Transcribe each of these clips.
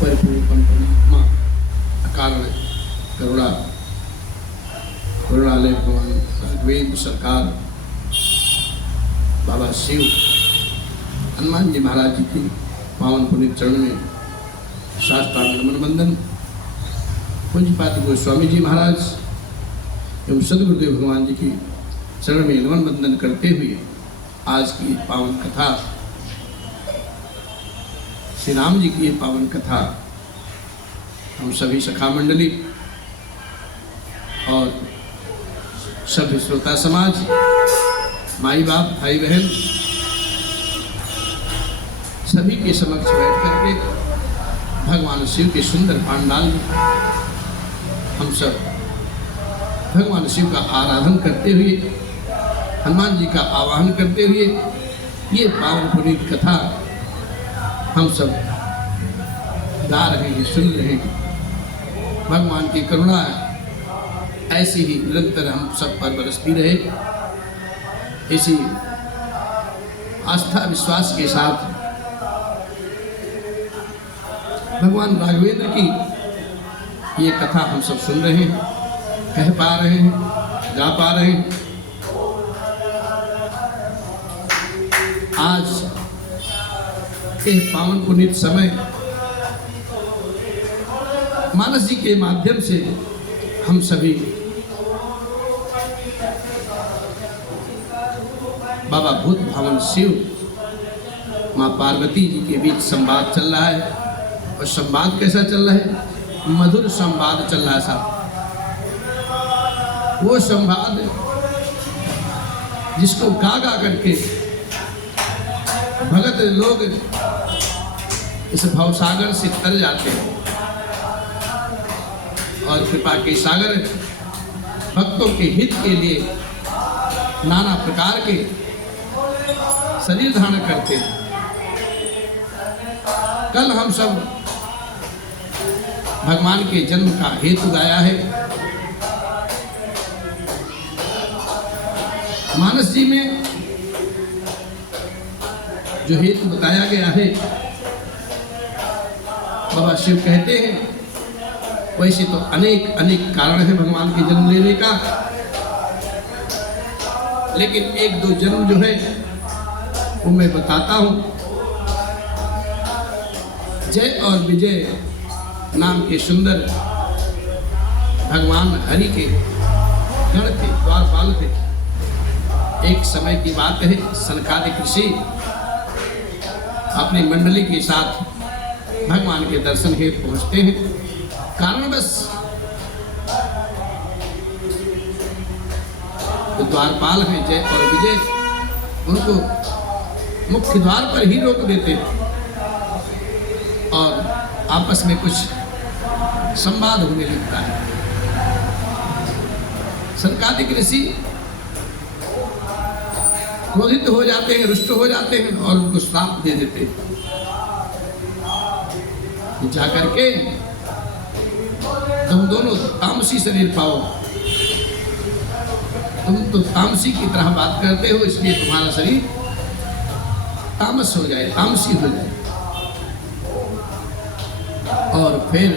परिपूर्ण परमात्मा अकारण करुणालय भगवान राघवेंद्र सरकार बाबा शिव हनुमान जी महाराज जी की पावन पुनीत चरण में साष्टांग नमन बंदन। पूज्यपाद गोस्वामी जी महाराज एवं सदगुरुदेव भगवान जी की चरण में नमन बंदन करते हुए आज की पावन कथा, श्री राम जी की ये पावन कथा हम सभी सखा मंडली और सभी श्रोता समाज, माई बाप, भाई बहन सभी के समक्ष बैठ करके भगवान शिव के सुंदर पांडाल में हम सब भगवान शिव का आराधन करते हुए, हनुमान जी का आवाहन करते हुए ये पावन पुनीत कथा हम सब गा रहे हैं, सुन रहे हैं। भगवान की करुणा ऐसी ही निरंतर हम सब पर बरसती रहे। इसी आस्था विश्वास के साथ भगवान राघवेंद्र की ये कथा हम सब सुन रहे हैं, कह पा रहे हैं, गा पा रहे हैं। आज के पावन पुनीत समय मानस जी के माध्यम से हम सभी बाबा भूत भावन शिव माँ पार्वती जी के बीच संवाद चल रहा है। और संवाद कैसा चल रहा है? मधुर संवाद चल रहा है साहब। वो संवाद जिसको गा गा करके भगत लोग इस भवसागर से तर जाते हैं और कृपा के सागर भक्तों के हित के लिए नाना प्रकार के शरीर धारण करते हैं। कल हम सब भगवान के जन्म का हेतु गाया है। मानस जी में जो हेतु बताया गया है, बाबा शिव कहते हैं वैसे तो अनेक अनेक कारण है भगवान के जन्म लेने का, लेकिन एक दो जन्म जो है वो मैं बताता हूं। जय और विजय नाम के सुंदर भगवान हरि के गण थे, द्वारपाल थे। एक समय की बात है, सनकादिक ऋषि अपनी मंडली के साथ भगवान के दर्शन हेतु पहुंचते हैं। कारणवश तो द्वारपाल हैं जय और विजय, उनको मुख्य द्वार पर ही रोक देते हैं और आपस में कुछ संवाद होने लगता है। सनकादिक ऋषि क्रोधित हो जाते हैं, रुष्ट हो जाते हैं और उनको श्राप दे देते हैं। जाकर के तुम दोनों तामसी शरीर पाओ, तुम तो तामसी की तरह बात करते हो, इसलिए तुम्हारा शरीर तामस हो जाए, तामसी हो जाए। और फिर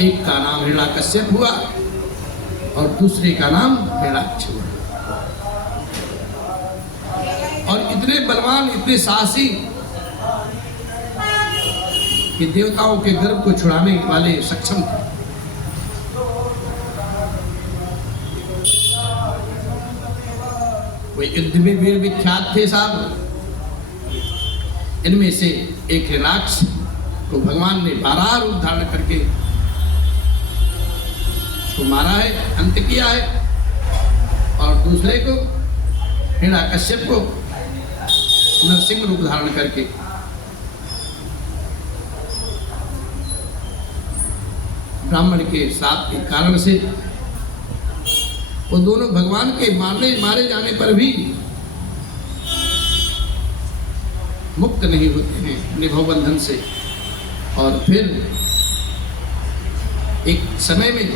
एक का नाम हिरण्याकश्यप हुआ और दूसरे का नाम हिरण्याक्ष हुआ। और इतने बलवान, इतने साहसी कि देवताओं के गर्भ को छुड़ाने वाले सक्षम थे। वे युद्ध में वीर विख्यात थे साहब। इनमें से एक हिरण्याक्ष को भगवान ने 12 रूप धारण करके उसको मारा है, अंत किया है। और दूसरे को हिरण्याकश्यप को नरसिंह रूप धारण करके ब्राह्मण के श्राप के कारण से वो दोनों भगवान के मारे जाने पर भी मुक्त नहीं होते हैं निभव बंधन से। और फिर एक समय में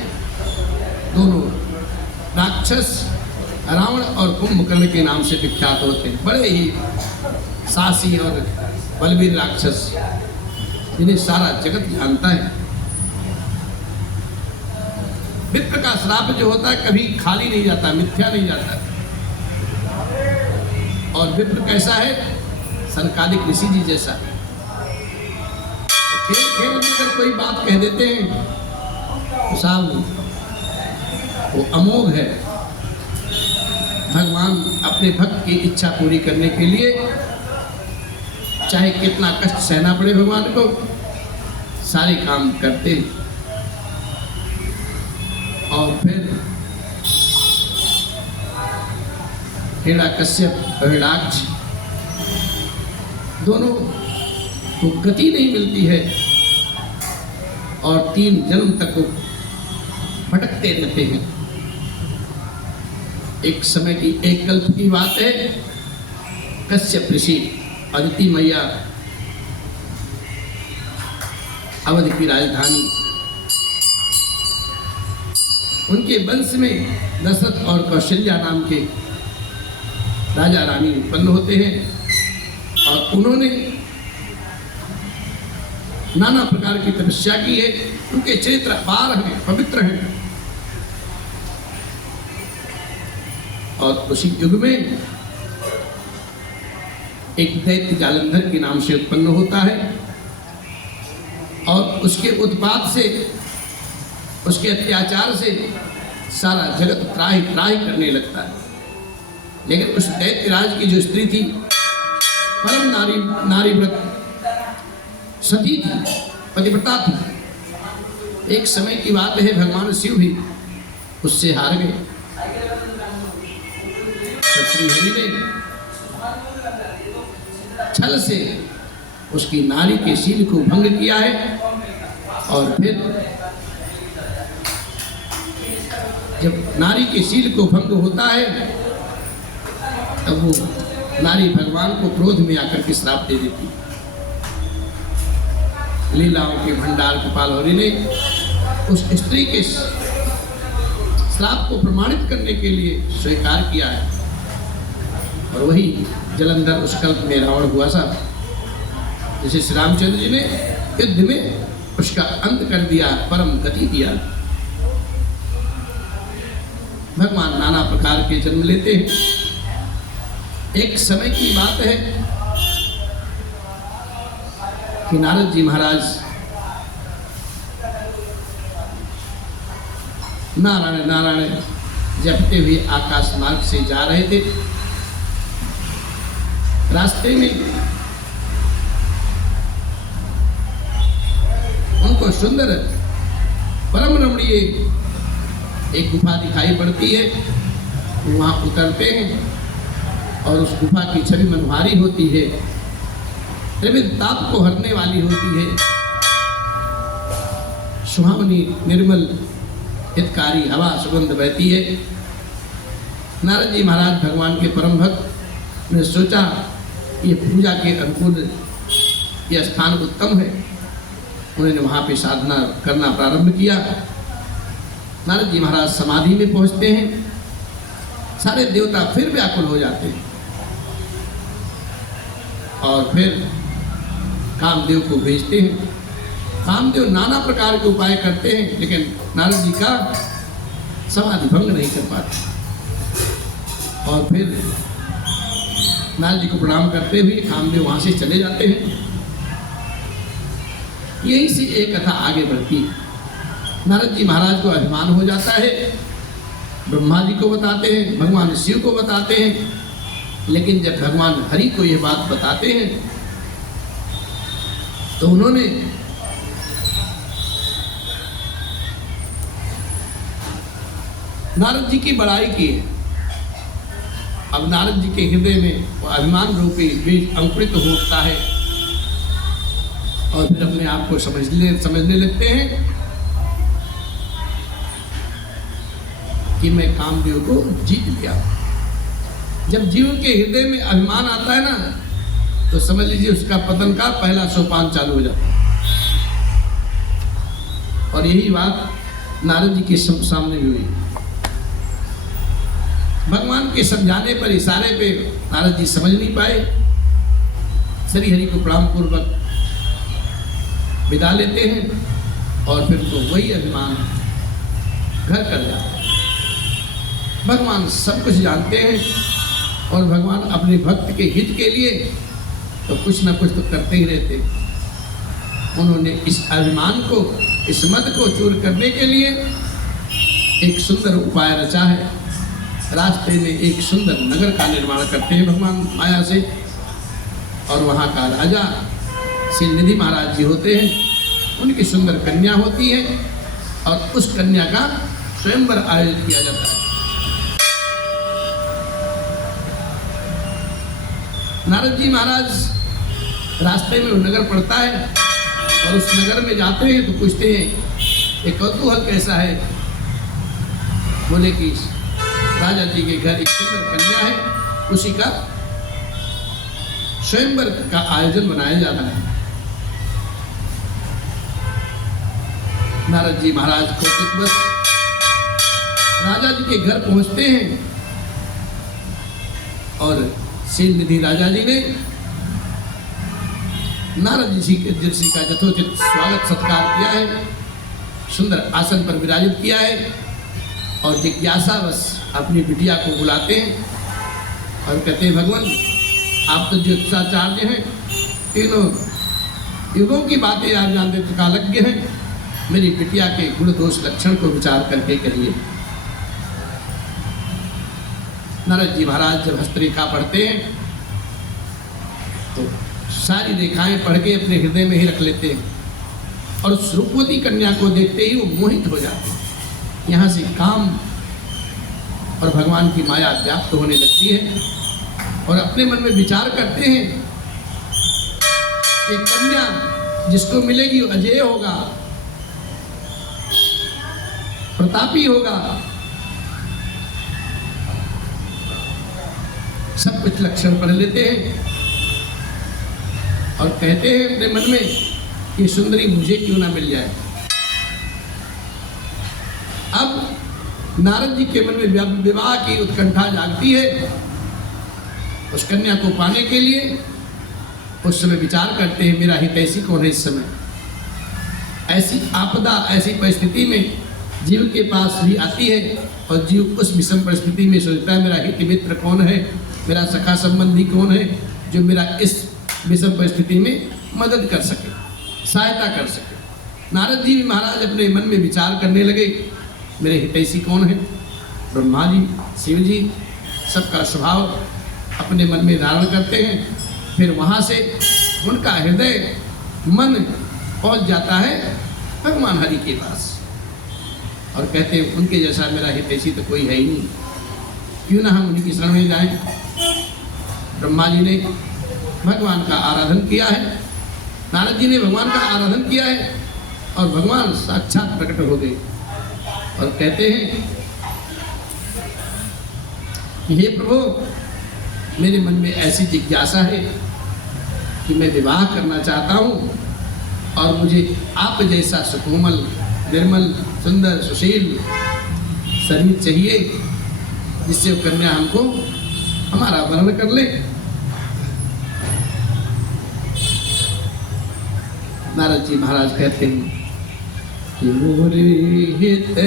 दोनों राक्षस रावण और कुंभकर्ण के नाम से विख्यात होते हैं। बड़े ही साहसी और बलवीर राक्षस। जिन्हें सारा जगत जानता है। विप्र का श्राप जो होता है कभी खाली नहीं जाता, मिथ्या नहीं जाता। और विप्र कैसा है? सनकादिक ऋषि जी जैसा। खेल खेल में अगर कोई बात कह देते हैं तो साहब वो अमोघ है। भगवान अपने भक्त की इच्छा पूरी करने के लिए चाहे कितना कष्ट सहना पड़े भगवान को, सारे काम करते हैं। और फिर हिरण्याकश्यप और हिरण्याक्ष दोनों को गति नहीं मिलती है और 3 जन्म तक वो भटकते रहते हैं। एक समय की एक कल्प की बात है, कश्यप ऋषि अदिति मैया अवध की राजधानी, उनके वंश में दशरथ और कौशल्या नाम के राजा रानी उत्पन्न होते हैं और उन्होंने नाना प्रकार की तपस्या की है। उनके चरित्र अपार हैं, पवित्र हैं। और उसी युग में एक दैत्य जालंधर के नाम से उत्पन्न होता है और उसके उत्पात से, उसके अत्याचार से सारा जगत त्राहि त्राहि करने लगता है। लेकिन उस दैत्य राज की जो स्त्री थी, परम नारी व्रत सती थी, पतिव्रता थी। एक समय की बात है, भगवान शिव भी उससे हार गए। श्री हरि ने छल से उसकी नारी के शील को भंग किया है और फिर जब नारी के शील को भंग होता है तब वो नारी भगवान को क्रोध में आकर के श्राप दे देती। लीलाओं के भंडार गोपाल हरि ने उस स्त्री के श्राप को प्रमाणित करने के लिए स्वीकार किया है और वही जलंधर उस कल्प में रावण हुआ सा, जिसे श्री रामचंद्र जी ने युद्ध में उसका अंत कर दिया, परम गति दिया। भगवान नाना प्रकार के जन्म लेते हैं। एक समय की बात है कि नारद जी महाराज नारायण नारायण जपते हुए आकाश मार्ग से जा रहे थे। रास्ते में उनको सुंदर परम रमणीय एक गुफा दिखाई पड़ती है। वहां उतरते हैं और उस गुफा की छवि मनोहारी होती है, त्रिविध ताप को हरने वाली होती है। सुहावनी निर्मल हितकारी हवा सुगंध बहती है। नारद जी महाराज भगवान के परम भक्त ने सोचा ये पूजा के अनुकूल यह स्थान उत्तम है। उन्होंने वहाँ पे साधना करना प्रारंभ किया। नारद जी महाराज समाधि में पहुँचते हैं। सारे देवता फिर व्याकुल हो जाते हैं और फिर कामदेव को भेजते हैं। कामदेव नाना प्रकार के उपाय करते हैं लेकिन नारद जी का समाधि भंग नहीं कर पाते। और फिर नारद जी को प्रणाम करते हुए कामदेव वहाँ से चले जाते हैं। यहीं से एक कथा आगे बढ़ती है। नारद जी महाराज को अभिमान हो जाता है, ब्रह्मा जी को बताते हैं, भगवान शिव को बताते हैं। लेकिन जब भगवान हरि को ये बात बताते हैं तो उन्होंने नारद जी की बड़ाई की है। अब नारद जी के हृदय में वो अभिमान रूपी बीज अंकुरित होता है और फिर अपने आप को समझने लगते हैं कि मैं कामदेव को जीत लिया। जब जीव के हृदय में अभिमान आता है ना तो समझ लीजिए उसका पतन का पहला सोपान चालू हो जाता है। और यही बात नारद जी के सामने भी हुई। भगवान के समझाने पर, इशारे पे नारद जी समझ नहीं पाए। श्री हरि को प्रणाम पूर्वक विदा लेते हैं और फिर तो वही अभिमान घर कर जाता है। भगवान सब कुछ जानते हैं और भगवान अपने भक्त के हित के लिए तो कुछ ना कुछ तो करते ही रहते। उन्होंने इस अभिमान को, इस मद को चूर करने के लिए एक सुंदर उपाय रचा है। रास्ते में एक सुंदर नगर का निर्माण करते हैं भगवान माया से, और वहाँ का राजा श्री निधि महाराज जी होते हैं। उनकी सुंदर कन्या होती है और उस कन्या का स्वयंवर आयोजित किया जाता है। नारद जी महाराज रास्ते में वो नगर पड़ता है और उस नगर में जाते हैं तो पूछते हैं ये कौतूहल कैसा है। बोले कि राजा जी के घर एक सुंदर कन्या है, उसी का स्वयंवर का आयोजन बनाया जाता है। नारद जी महाराज कौतूहलवश राजा जी के घर पहुंचते हैं और श्री निधि राजा जी ने नारद जी का यथोचित स्वागत सत्कार किया है, सुंदर आसन पर विराजित किया है और जिज्ञासावश अपनी बिटिया को बुलाते हैं और कहते हैं भगवान आप तो ज्योतिषाचार्य हैं, तीनों युगों की बातें आप जानते तो कालज्ञ हैं, मेरी बिटिया के गुण दोष लक्षण को विचार करके करिए। नारद जी महाराज जब हस्तरेखा पढ़ते हैं तो सारी रेखाएं पढ़ के अपने हृदय में ही रख लेते हैं और उस रूपवती कन्या को देखते ही वो मोहित हो जाते हैं। यहाँ से काम और भगवान की माया व्याप्त होने लगती है और अपने मन में विचार करते हैं कि कन्या जिसको मिलेगी वो अजेय होगा, प्रतापी होगा, सब कुछ लक्षण पढ़ लेते हैं और कहते हैं अपने मन में कि सुंदरी मुझे क्यों ना मिल जाए। अब नारद जी के मन में विवाह की उत्कंठा जागती है। उस कन्या को पाने के लिए उस समय विचार करते हैं मेरा हितैषी कौन है। इस समय ऐसी आपदा, ऐसी परिस्थिति में जीव के पास भी आती है और जीव उस विषम परिस्थिति में सोचता है मेरा हित मित्र कौन है, मेरा सखा संबंधी कौन है जो मेरा इस विषम परिस्थिति में मदद कर सके, सहायता कर सके। नारद जी महाराज अपने मन में विचार करने लगे मेरे हितैषी कौन है। ब्रह्मा जी, शिव जी सबका स्वभाव अपने मन में धारण करते हैं। फिर वहाँ से उनका हृदय मन पहुँच जाता है भगवान हरि के पास और कहते हैं उनके जैसा मेरा हितैषी तो कोई है ही नहीं, क्यों ना हम उनकी शरण में जाएं। ब्रह्मा जी ने भगवान का आराधन किया है, नारद जी ने भगवान का आराधन किया है और भगवान साक्षात प्रकट हो गए और कहते हैं हे प्रभु मेरे मन में ऐसी जिज्ञासा है कि मैं विवाह करना चाहता हूँ और मुझे आप जैसा सुकोमल, निर्मल, सुंदर, सुशील शरीर चाहिए जिससे वो कन्या हमको हमारा वर्ण कर ले। नारद जी महाराज कहते हैं कि मोरे हित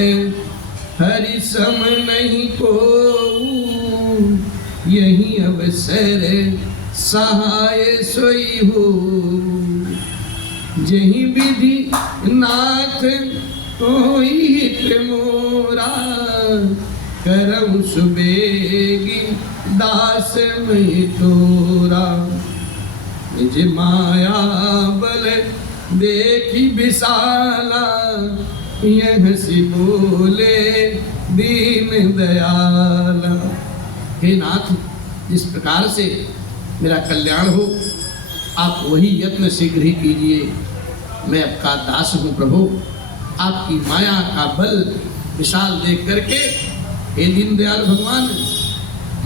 हरि सम नहीं को यही अवसर सहाय सोई हो जही विधि नाथ कोई हित मोरा करम सुबेगी दास में तोरा निज माया बल देखी विशाला यह सी बोले दीन दयाला। हे नाथ जिस प्रकार से मेरा कल्याण हो आप वही यत्न शीघ्र ही कीजिए। मैं आपका दास हूँ प्रभु, आपकी माया का बल विशाल देख करके हे दीनदयाल भगवान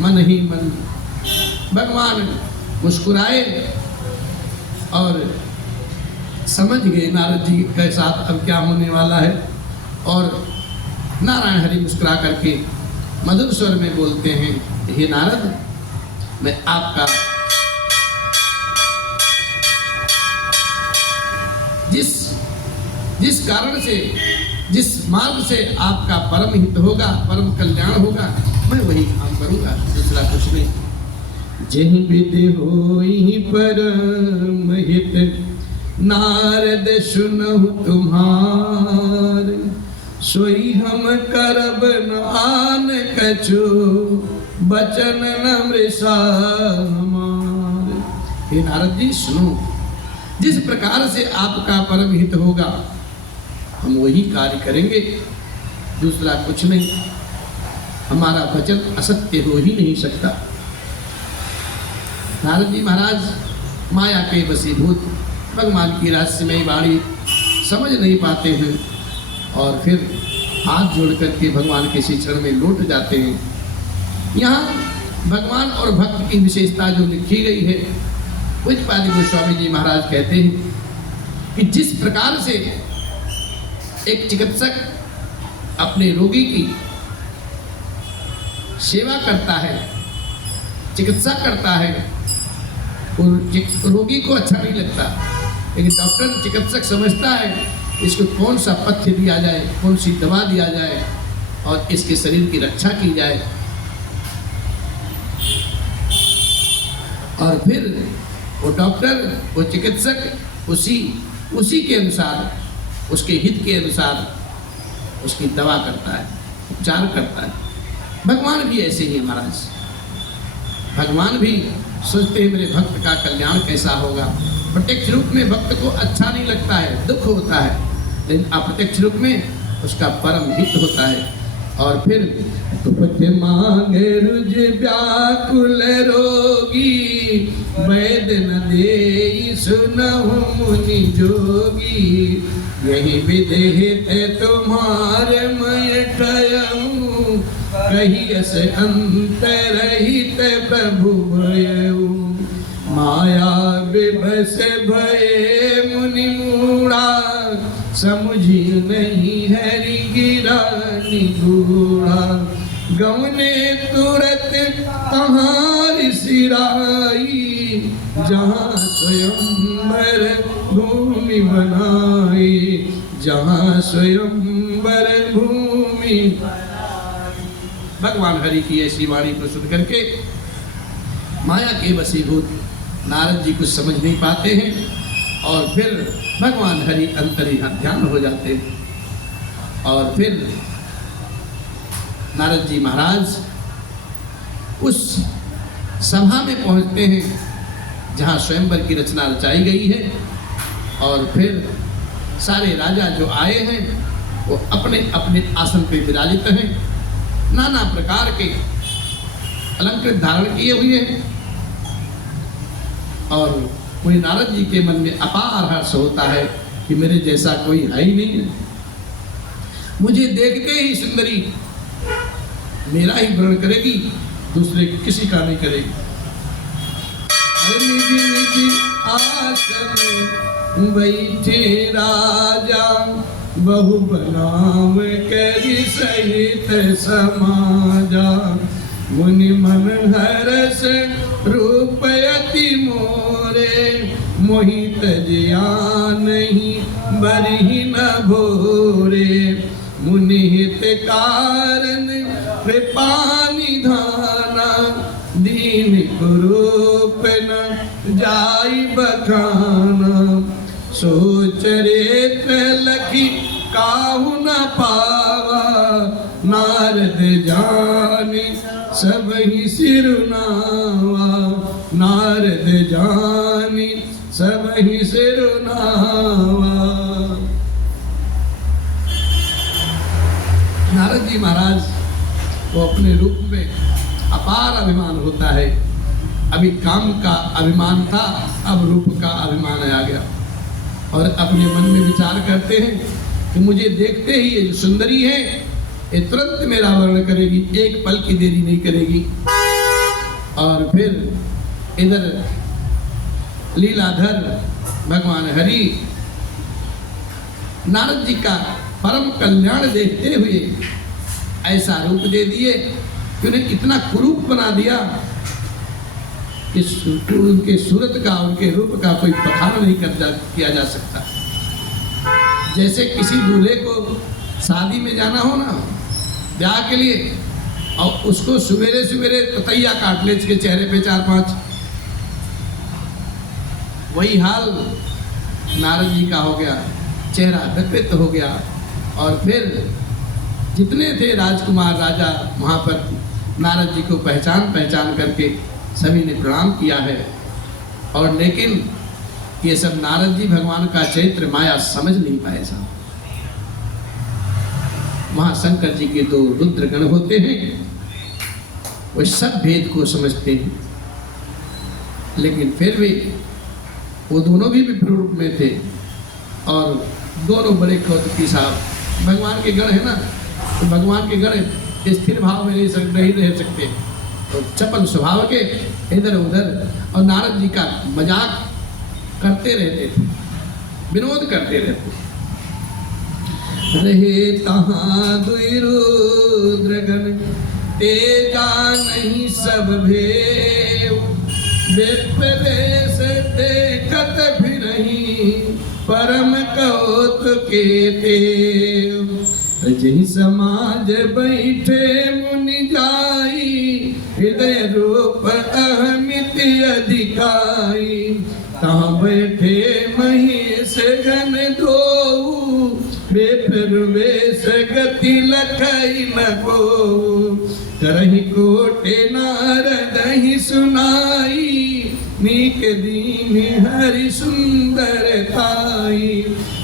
मन ही मन भगवान मुस्कुराए और समझ गए नारद जी के साथ अब क्या होने वाला है। और नारायण हरि मुस्कुरा करके मधुर स्वर में बोलते हैं हे नारद मैं आपका जिस कारण से, जिस मार्ग से आपका परम हित होगा, परम कल्याण होगा, मैं वही काम करूंगा, दूसरा कुछ नहीं। जेहि विधि होई परम हित, नारद सुनहु तुम्हार, सोई हम करब न आन कछु, बचन न मृषा हमार। हे नारद जी सुनो, जिस प्रकार से आपका परम हित होगा हम वही कार्य करेंगे, दूसरा कुछ नहीं। हमारा वचन असत्य हो ही नहीं सकता। नारद जी महाराज माया के वशीभूत भगवान की रहस्यमयी वाणी समझ नहीं पाते हैं और फिर हाथ जोड़ करके भगवान के श्री चरण में लौट जाते हैं। यहाँ भगवान और भक्त की विशेषता जो लिखी गई है, पूज्यपाद गोस्वामी जी महाराज कहते हैं कि जिस प्रकार से एक चिकित्सक अपने रोगी की सेवा करता है, चिकित्सा करता है, और रोगी को अच्छा नहीं लगता, लेकिन डॉक्टर चिकित्सक समझता है इसको कौन सा पथ्य दिया जाए, कौन सी दवा दिया जाए और इसके शरीर की रक्षा की जाए, और फिर वो डॉक्टर, वो चिकित्सक उसी के अनुसार, उसके हित के अनुसार उसकी दवा करता है, उपचार करता है। भगवान भी ऐसे ही है महाराज। भगवान भी सोचते हैं मेरे भक्त का कल्याण कैसा होगा। प्रत्यक्ष रूप में भक्त को अच्छा नहीं लगता है, दुख होता है, लेकिन अप्रत्यक्ष रूप में उसका परम हित होता है। और फिर तुपत मांगे रुज व्याकुल रोगी, वैद न दे सुनहु मुनि जोगी, यही विदेहित तुम्हारे मैं ठयऊ, कहियस अंतरहित प्रभु भयऊ, माया विभस भये मुनि मूढ़ा, समुझी नहीं हरि गिरा निगूढ़ा, गवने तुरत तहार सिराई, जहाँ स्वयंवर भूमि बनाई, जहाँ स्वयंवर भूमि। भगवान हरि की ऐसी वाणी को सुन करके माया के वशीभूत नारद जी कुछ समझ नहीं पाते हैं और फिर भगवान हरि ध्यान हो जाते हैं। और फिर नारद जी महाराज उस सभा में पहुंचते हैं जहां स्वयंवर की रचना रचाई गई है, और फिर सारे राजा जो आए हैं वो अपने अपने आसन पर विराजित हैं, नाना प्रकार के अलंकृत धारण किए हुए हैं, और कोई नारद जी के मन में अपार हर्ष होता है कि मेरे जैसा कोई है ही नहीं, मुझे देखते ही सुंदरी मेरा ही वर्णन करेगी, दूसरे किसी का नहीं करेगी। निधि निधि आसन बैठे राजा, बहु बनाव करी सहित समाजा, मुनि मन हरस रूप अति मोरे, मोहित जिया नहीं बरहि न भोरे, मुनि हित कारण कृपा निधाना, दीन कुरूप न जाई बखाना, सोच रेत लखी काहू न पावा, नारद जाने सब ही सिरुनावा, नारद जाने सब ही सिरुनावा। नारद जी महाराज को अपने रूप में अपार अभिमान होता है। अभी काम का अभिमान था, अब रूप का अभिमान आ गया, और अपने मन में विचार करते हैं कि मुझे देखते ही ये जो सुंदरी है ये तुरंत मेरा वर्णन करेगी, एक पल की देरी नहीं करेगी। और फिर इधर लीलाधर भगवान हरि नारद जी का परम कल्याण देखते हुए ऐसा रूप दे दिए कि उन्हें इतना कुरूप बना दिया कि उनके सूरत का, उनके रूप का कोई बखान नहीं किया जा सकता। जैसे किसी दूल्हे को शादी में जाना हो ना, ब्याह के लिए, और उसको सवेरे सवेरे ततैया काट ले इसके चेहरे पे 4-5, वही हाल नारद जी का हो गया। चेहरा विकृत हो गया। और फिर जितने थे राजकुमार राजा वहाँ पर नारद जी को पहचान करके सभी ने प्रणाम किया है। और लेकिन ये सब नारद जी भगवान का चैत्र माया समझ नहीं पाए साहब। वहाँ शंकर जी के 2 रुद्रगण होते हैं, वो सब भेद को समझते हैं, लेकिन फिर भी वो दोनों भी विप्र रूप में थे और दोनों बड़े कौतुकी साहब। भगवान के गण है ना, तो भगवान के गण स्थिर भाव में नहीं रह सकते, तो चपल स्वभाव के इधर उधर, और नारद जी का मजाक करते रहते थे, विनोद करते रहते। रहे तहाँ दुई रुद्रगण, तेजा नहीं सब भेव, विप्रवेश देखत फिरहीं, परम कौतुके तेव। जिहि समाज बैठे मुनि जाई, हृदय रूप अहमित अधिकाई। तहाँ बैठे महेश गण धोऊ, विप्रवेश गति लखई न को। करहि कोटि नारद ही सुनाई, नीक दीन हरि सुंदर ताई।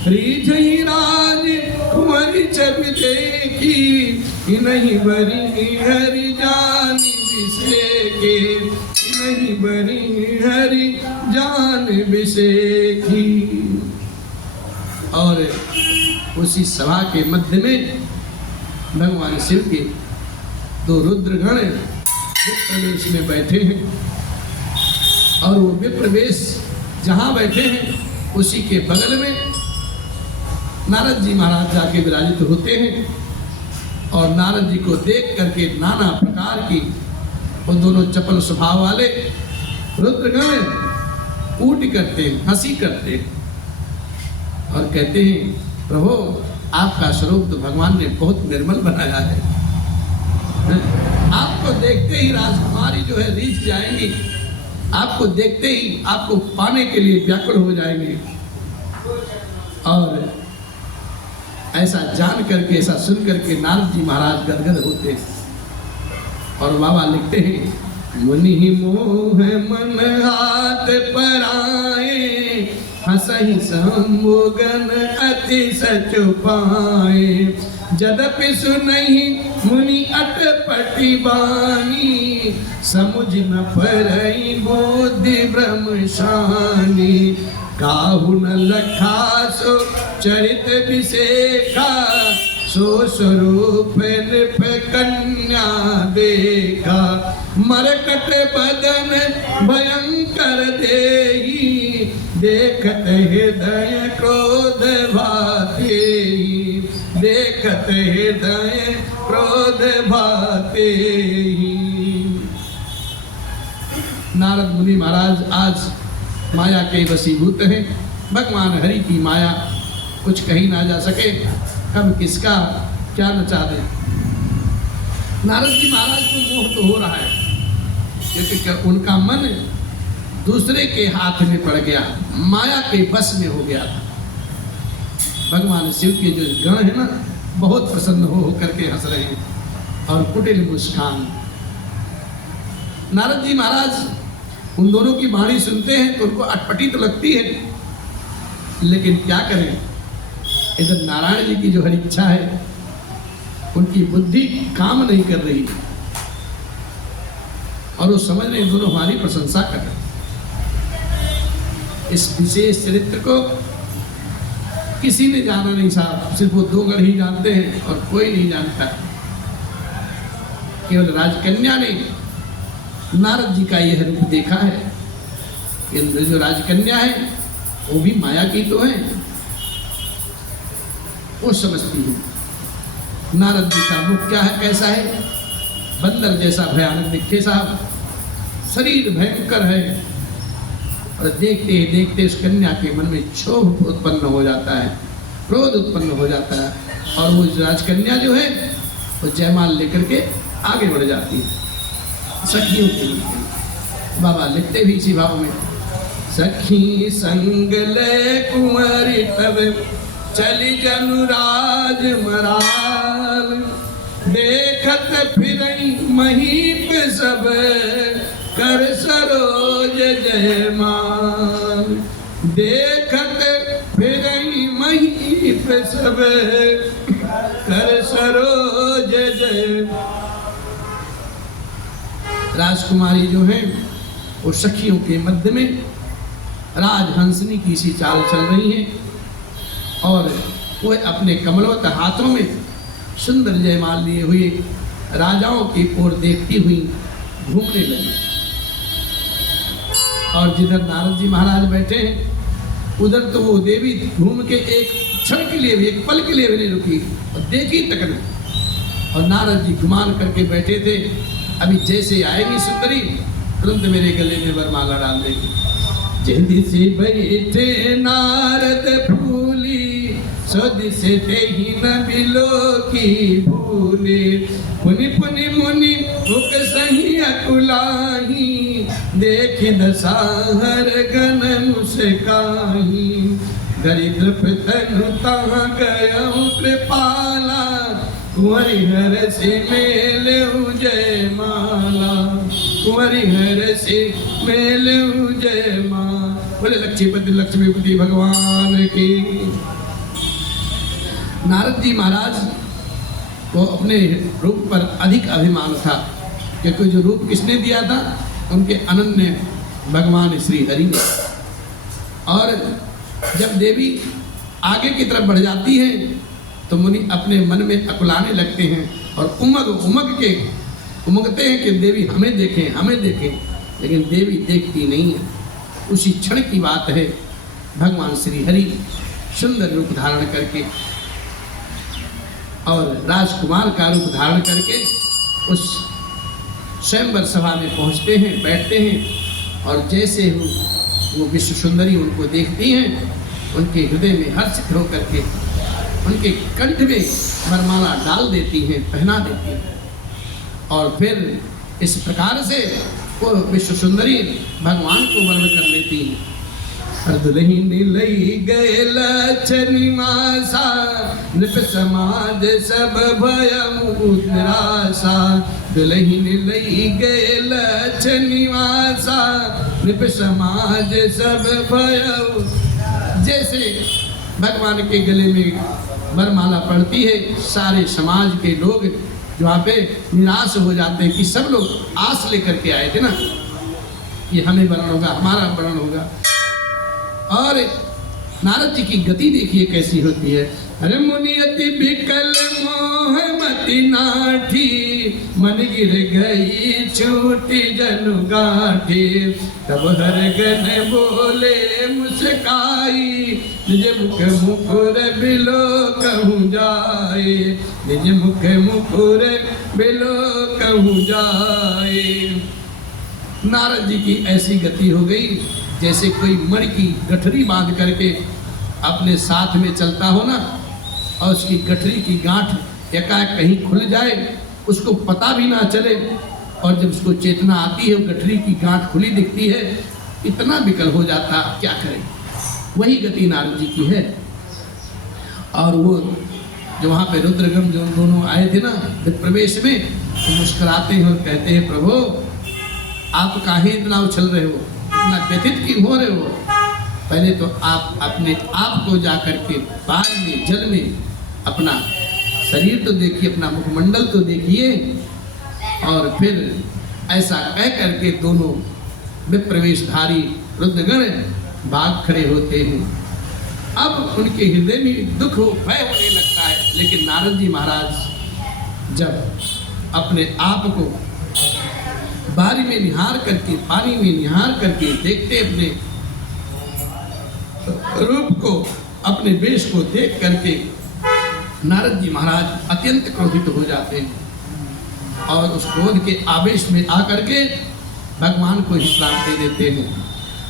रिझहि राज कुंवर छवि देखी, नहीं बरी हरि जान बिसेखी, नहीं बरी हरि जान बिसेखी। और उसी सभा के मध्य में भगवान शिव के 2 रुद्रगण विप्रवेश में बैठे हैं, और वो विप्रवेश जहाँ बैठे हैं उसी के बगल में नारद जी महाराज जाके विराजित होते हैं। और नारद जी को देख करके नाना प्रकार की वो दोनों चपल स्वभाव वाले रुद्रगण ऊट करते हैं, हंसी करते हैं और कहते हैं, प्रभु आपका स्वरूप तो भगवान ने बहुत निर्मल बनाया है। आपको देखते ही राजकुमारी जो है रीझ जाएंगी, आपको देखते ही आपको पाने के लिए व्याकुल हो जाएंगे। और ऐसा जान करके, ऐसा सुन करके नारद जी महाराज गदगद होते हैं। और बाबा लिखते हैं, मुनि मोह मन हाथ पर आए, हंसहि संबोगन अति सच पाए। जदपि सुनहि मुनि अटपटी बानी, समुझ न परई बुद्धि ब्रह्म शानी। काहु न लखा सो चरित विशेखा, सो स्वरूप नृप कन्या देखा। मरकट बदन भयंकर देही, देखत हृदय क्रोध भातेहि। देखत हृदय क्रोध भातेहि। नारद मुनि महाराज आज माया के वशीभूत हैं। भगवान हरि की माया कुछ कहीं ना जा सके, कब किसका क्या नचा दे। नारद जी महाराज को मोह तो हो रहा है, क्योंकि उनका मन दूसरे के हाथ में पड़ गया, माया के बस में हो गया था। भगवान शिव के जो गण है ना, बहुत प्रसन्न हो करके हंस रहे हैं और कुटिल मुस्कान। नारद जी महाराज उन दोनों की वाणी सुनते हैं तो उनको अटपटी तो लगती है, लेकिन क्या करें, इधर नारायण जी की जो हरि इच्छा है उनकी बुद्धि काम नहीं कर रही और वो समझ रहे दोनों हमारी प्रशंसा कर रहे। इस विशेष चरित्र को किसी ने जाना नहीं साहब, सिर्फ वो 2 गण ही जानते हैं और कोई नहीं जानता। केवल राजकन्या ने नारद जी का यह रूप देखा है। इंद्र जो राजकन्या है वो भी माया की तो है, वो समझती है। नारद जी का मुख क्या है, कैसा है, बंदर जैसा भयानक दिखे साहब, शरीर भयंकर है। और देखते ही देखते उस कन्या के मन में क्षोभ उत्पन्न हो जाता है। क्रोध उत्पन्न हो जाता है और वो राजकन्या जो है वो जयमाल लेकर के आगे बढ़ जाती है सखियों के लिए। बाबा लिखते भी इसी भाव में, सखी संग ले कुंवरी तब चली जनुराज मराल, देखत फिरई महीप सब कर सरोज जयमाल, देखत फिरई महीप सब कर सरोज जय। राजकुमारी जो है वो सखियों के मध्य में राजहंसनी की सी चाल चल रही है और वो अपने कमलवत हाथों में सुंदर जयमाल लिए हुए राजाओं की ओर देखती हुई घूमने लगी। और जिधर नारद जी महाराज बैठे हैं उधर तो वो देवी घूम के एक क्षण के लिए भी, एक पल के लिए भी नहीं रुकी और देखी तक नहीं। और नारद जी गुमान करके बैठे थे, अभी जैसे आएगी सुंदरी तुरंत मेरे गले में वरमाला डाल देगी। जिंदी से बैठे नारद फूली सद से ही न बिलो की भूले, पुनि पुनि मुनि मुख सही अकुलाही, देखी दसाहर गन मुस्काही, दरिद्र तनु तहाँ गयऊ कृपाला, कुंवरी हर से मेलऊ जयमाला, कुंवरी हर से मेलऊ जयमाला। बोले लक्ष्मीपति लक्ष्मीपति भगवान की। नारद जी महाराज को अपने रूप पर अधिक अभिमान था, क्योंकि जो रूप किसने दिया था, उनके अनन्य भगवान श्री हरि ने। और जब देवी आगे की तरफ बढ़ जाती है तो मुनि अपने मन में अकुलाने लगते हैं और उमगते हैं कि देवी हमें देखें हमें देखें, लेकिन देवी देखती नहीं है। उसी क्षण की बात है, भगवान श्री हरि सुंदर रूप धारण करके और राजकुमार का रूप धारण करके उस स्वयंवर सभा में पहुंचते हैं, बैठते हैं और जैसे वो विश्व सुंदरी उनको देखती हैं, उनके हृदय में हर्षित होकर के उनके कंठ में वरमाला डाल देती हैं, पहना देती हैं। और फिर इस प्रकार से वो विश्व सुंदरी भगवान को वर्ण कर लेती हैं। दुल्हीन लई गए लछनी मासा, नृप समाज सब भयमु निराशा, दुल्हीन लई गए लछनी मासा, नृप समाज सब भयमु। जैसे भगवान के गले में वरमाला पड़ती है, सारे समाज के लोग जो वहाँ पे निराश हो जाते हैं कि सब लोग आस लेकर के आए थे ना कि हमें वरण होगा, हमारा वरण होगा। और नारद जी की गति देखिए कैसी होती है। अरे मुनि अति विकल मोह मति नाठी, मन गिर गई छूटी जनु गाठी, तब हर गन बोले मुस्काई, निज मुख मुकुर बिलो कहूँ जाए, निज मुख मुकुर बिलो कहूँ जाए। नारद जी की ऐसी गति हो गई जैसे कोई मणि की गठरी बांध करके अपने साथ में चलता हो ना, और उसकी गठरी की गांठ एकाएक कहीं खुल जाए, उसको पता भी ना चले, और जब उसको चेतना आती है वो गठरी की गांठ खुली दिखती है, इतना विकल हो जाता, क्या करें। वही गति नारद जी की है। और वो जो वहाँ पे रुद्रगम जो दोनों आए थे ना प्रवेश में, तो मुस्कुराते हैं और कहते हैं, प्रभु आप काहे इतना उछल रहे हो, इतना व्यथित क्यों हो रहे हो। पहले तो आप अपने आप को जा करके पानी में, जल में अपना शरीर तो देखिए, अपना मुखमंडल तो देखिए, और फिर ऐसा कह करके दोनों विप्रवेशधारी रुद्रगण भाग खड़े होते हैं। अब उनके हृदय में दुख हो, भय होने लगता है। लेकिन नारद जी महाराज जब अपने आप को बारी में निहार करके, पानी में निहार करके देखते, अपने रूप को, अपने वेश को देख करके नारद जी महाराज अत्यंत क्रोधित हो जाते हैं और उस क्रोध के आवेश में आकर के भगवान को ही श्राप दे देते हैं।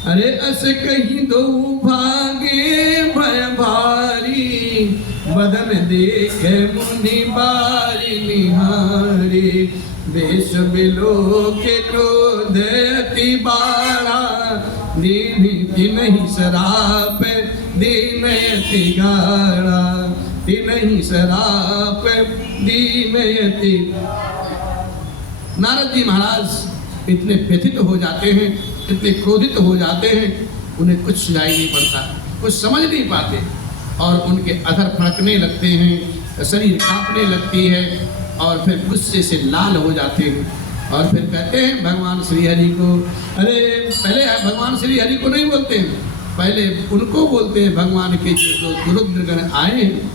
अरे अस कहीं दो भागे भय भारी, बदन देखे मुनि बारी निहारे, देश बिलो के क्रोध अति बाड़ा, दीन नहीं सराप दीन अति गाड़ा, दीन सराप दीन अति। नारद जी महाराज इतने व्यथित हो जाते हैं, इतने क्रोधित हो जाते हैं, उन्हें कुछ सुनाई नहीं पड़ता, कुछ समझ नहीं पाते और उनके अधर फड़कने लगते हैं, शरीर कांपने लगती है और फिर गुस्से से लाल हो जाते हैं और फिर कहते हैं भगवान श्री हरि को। अरे पहले भगवान श्री हरि को नहीं बोलते हैं, पहले उनको बोलते हैं भगवान के जो दुरुद्रगण आए हैं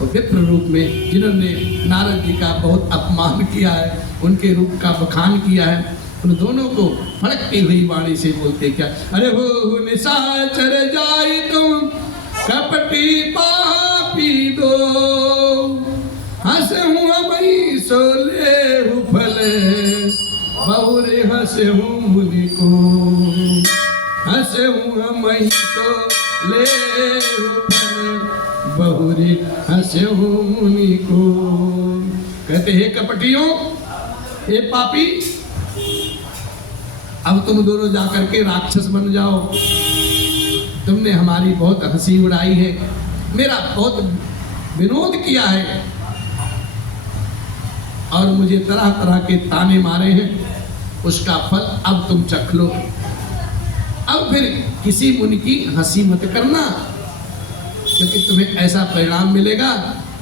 और विप्र रूप में, जिन्होंने नारद जी का बहुत अपमान किया है, उनके रूप का बखान किया है, उन दोनों को फड़कती हुई वाणी से बोलते क्या, अरे हो निशाचर जाई तुम कपटी पापी दो, हंस हूँ मई सोले फल बहुरे हंस हूँ मुनि को, हंस हूँ मई सोले फल बहुरे हंस हूँ मुनि को। कहते हे कपटियों, हे पापी, अब तुम दोनों जाकर के राक्षस बन जाओ। तुमने हमारी बहुत हंसी उड़ाई है, मेरा बहुत विनोद किया है और मुझे तरह तरह के ताने मारे हैं, उसका फल अब तुम चख लो। अब फिर किसी मुनि की हंसी मत करना, क्योंकि तुम्हें ऐसा परिणाम मिलेगा,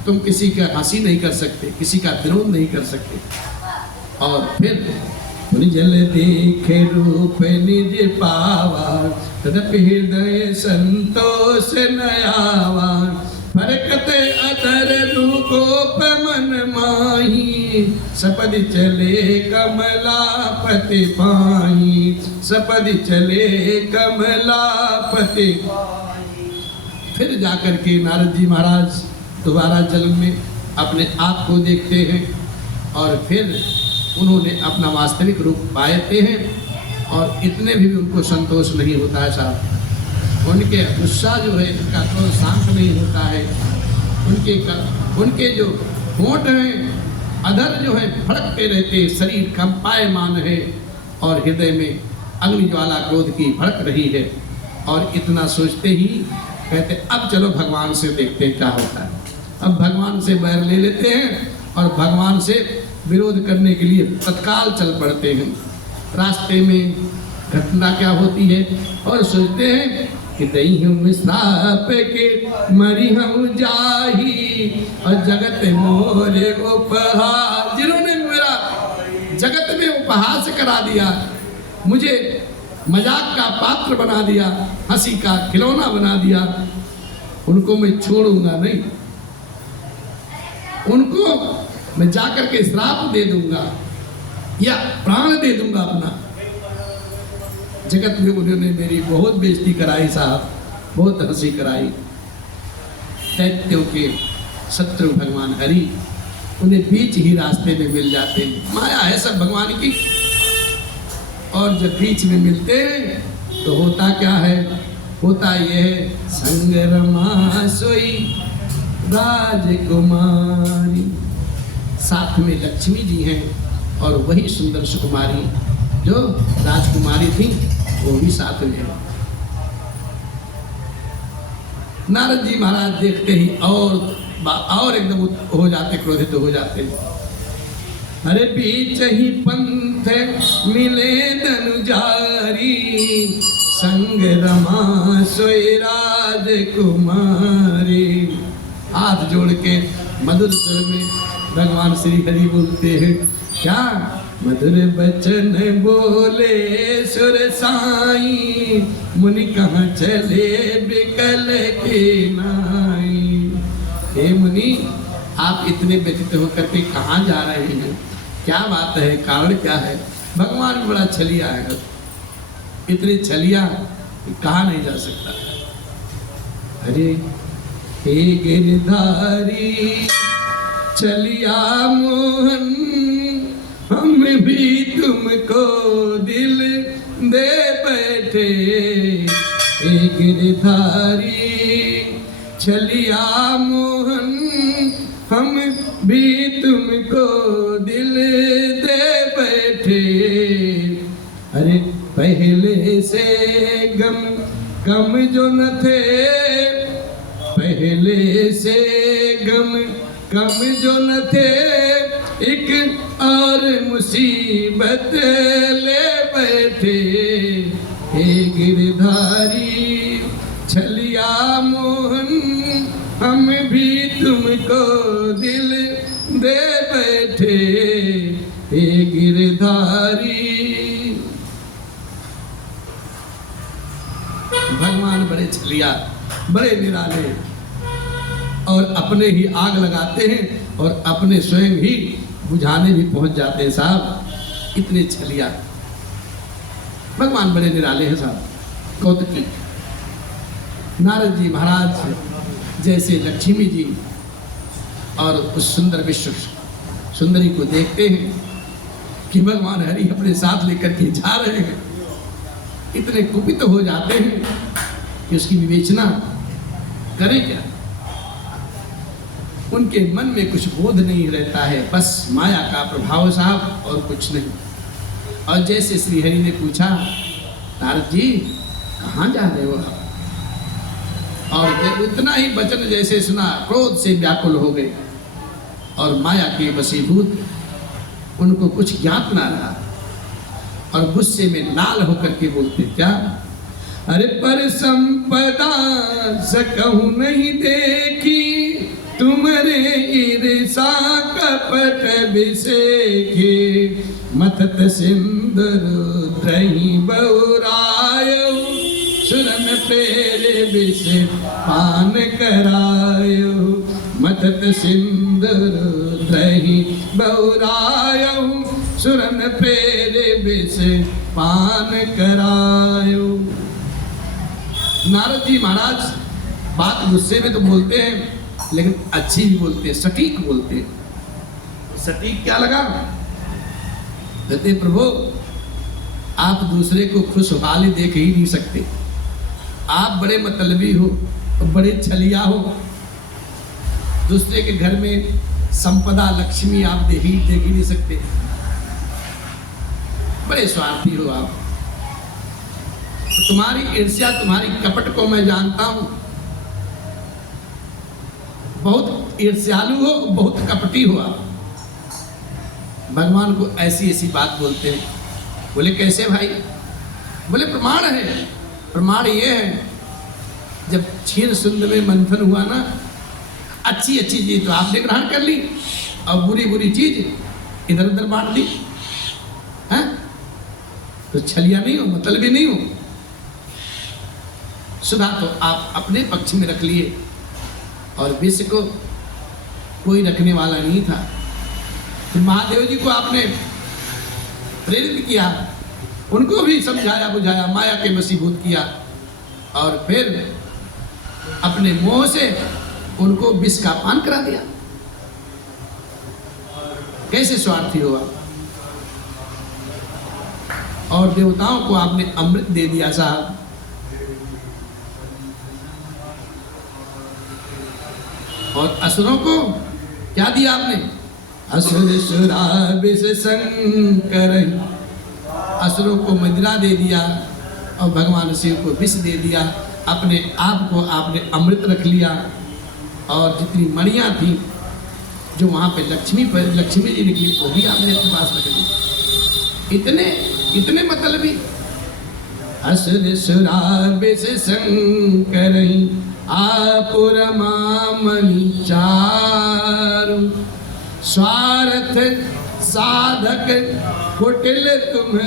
तुम किसी का हंसी नहीं कर सकते, किसी का विरोध नहीं कर सकते। और फिर जल देखे रूप निज पावा, तदपि हृदय संतोष नयावा, फरकत अतर रूपोप मन माही, सपद चले कमलापति पाही, सपद चले कमलापति। फिर जाकर के नारद जी महाराज दोबारा जल में अपने आप को देखते हैं और फिर उन्होंने अपना वास्तविक रूप पाते हैं और इतने भी उनको संतोष नहीं होता है साहब। उनके गुस्सा जो है इनका क्रोध शांत नहीं होता है, उनके जो होंठ हैं, अधर जो है फड़कते रहते, शरीर कंपायमान है और हृदय में अग्नि ज्वाला क्रोध की भड़क रही है। और इतना सोचते ही कहते अब चलो भगवान से देखते हैं क्या होता है। अब भगवान से बैर ले लेते हैं और भगवान से विरोध करने के लिए तत्काल चल पड़ते हैं। रास्ते में घटना क्या होती है और सोचते हैं कि दई हूँ श्राप के मरी हूँ जाही और जगत मोरे उपहास। जिन्होंने मेरा जगत में उपहास करा दिया, मुझे मजाक का पात्र बना दिया, हंसी का खिलौना बना दिया, उनको मैं छोड़ूंगा नहीं। उनको मैं जाकर के श्राप दे दूंगा या प्राण दे दूंगा अपना। जगत में उन्होंने मेरी बहुत बेइज्जती कराई साहब, बहुत हंसी कराई। दैत्यों के शत्रु भगवान हरि उन्हें बीच ही रास्ते में मिल जाते हैं। माया है सब भगवान की। और जब बीच में मिलते हैं तो होता क्या है, होता यह है संग रमा सोई राजकुमारी। साथ में लक्ष्मी जी हैं और वही सुंदर सुकुमारी जो राजकुमारी थी वो भी साथ में है। नारद जी महाराज देखते ही और एकदम हो जाते, क्रोधित हो जाते। अरे बीच ही पंथ मिले धनुजारी, संग रमा सोई राजकुमारी। हाथ जोड़ के मधुर स्वर में भगवान श्री हरि बोलते हैं क्या, मधुर बचन बोले सुर साई, मुनि कहाँ चले बिकल के नाई। हे मुनि, आप इतने व्यथित होकर के कहाँ जा रहे हैं, क्या बात है, कारण क्या है? भगवान बड़ा छलिया है, इतनी छलिया कहाँ नहीं जा सकता। अरे हे गिरधारी चलिया मोहन, हम भी तुमको दिल दे बैठे। हे गिरधारी चलिया मोहन, हम भी तुमको दिल दे बैठे। अरे पहले से गम कम जो न थे, पहले से गम कम जो न थे, एक और मुसीबत ले बैठे। हे गिरधारी छलिया मोहन, हम भी तुमको दिल दे बैठे। हे गिरधारी। भगवान बड़े छलिया, बड़े निराले, और अपने ही आग लगाते हैं और अपने स्वयं ही बुझाने भी पहुंच जाते हैं साहब। इतने छलिया भगवान बड़े निराले हैं साहब। कौतुकी नारद जी महाराज जैसे लक्ष्मी जी और उस सुंदर विश्व सुंदरी को देखते हैं कि भगवान हरि अपने साथ लेकर के जा रहे हैं, इतने कुपित हो जाते हैं कि उसकी विवेचना करें क्या। उनके मन में कुछ बोध नहीं रहता है, बस माया का प्रभाव साहब और कुछ नहीं। और जैसे श्री हरि ने पूछा, नारद जी कहाँ जा रहे हो आप? और जब इतना ही वचन जैसे सुना, क्रोध से व्याकुल हो गए और माया के वशीभूत, उनको कुछ ज्ञात ना रहा और गुस्से में लाल होकर के बोलते क्या? अरे पर संपदा सकहूं नहीं देखी, तुम्हारे ईर्षा कपट बिसेखी। मथत सिंदूर दही बहुरायो, सुरन पेरे बिस पान करायो। मथत सिंदूर दही बहुरायो, सुरन पेरे बिस पान करायो। नारद जी महाराज बात गुस्से में तो बोलते हैं, लेकिन अच्छी भी बोलते हैं, सटीक बोलते हैं। सटीक क्या लगा? कहते प्रभु आप दूसरे को खुशहाली देख ही नहीं सकते, आप बड़े मतलबी हो, बड़े छलिया हो। दूसरे के घर में संपदा लक्ष्मी आप देख ही नहीं सकते, बड़े स्वार्थी हो आप। तो तुम्हारी ईर्ष्या, तुम्हारी कपट को मैं जानता हूं। बहुत ईर्ष्यालु हो, बहुत कपटी हो आप। भगवान को ऐसी ऐसी बात बोलते हैं। बोले कैसे भाई? बोले प्रमाण है। प्रमाण ये है, जब क्षीर सुंद में मंथन हुआ ना, अच्छी अच्छी चीज तो आपने ग्रहण कर ली और बुरी बुरी चीज इधर उधर बांट दी है? तो छलिया नहीं हो, मतलब भी नहीं हो। सुधा तो आप अपने पक्ष में रख लिए और विष को कोई रखने वाला नहीं था। तो महादेव जी को आपने प्रेरित किया, उनको भी समझाया बुझाया, माया के वशीभूत किया और फिर अपने मोह से उनको विष का पान करा दिया। कैसे स्वार्थी हुआ। और देवताओं को आपने अमृत दे दिया साहब। और असुरों को क्या दिया आपने? असुर सुरा विष संकर, असुरों को मदिरा दे दिया और भगवान शिव को विष दे दिया। अपने आप को आपने अमृत रख लिया और जितनी मणियां थी जो वहां पे लक्ष्मी जी निकली वो भी आपने अपने पास रख ली। इतने मतलबी। असुर सुरा विष संकर, आपुरमा मणि चारु। स्वार्थ साधक कुटिल तुम,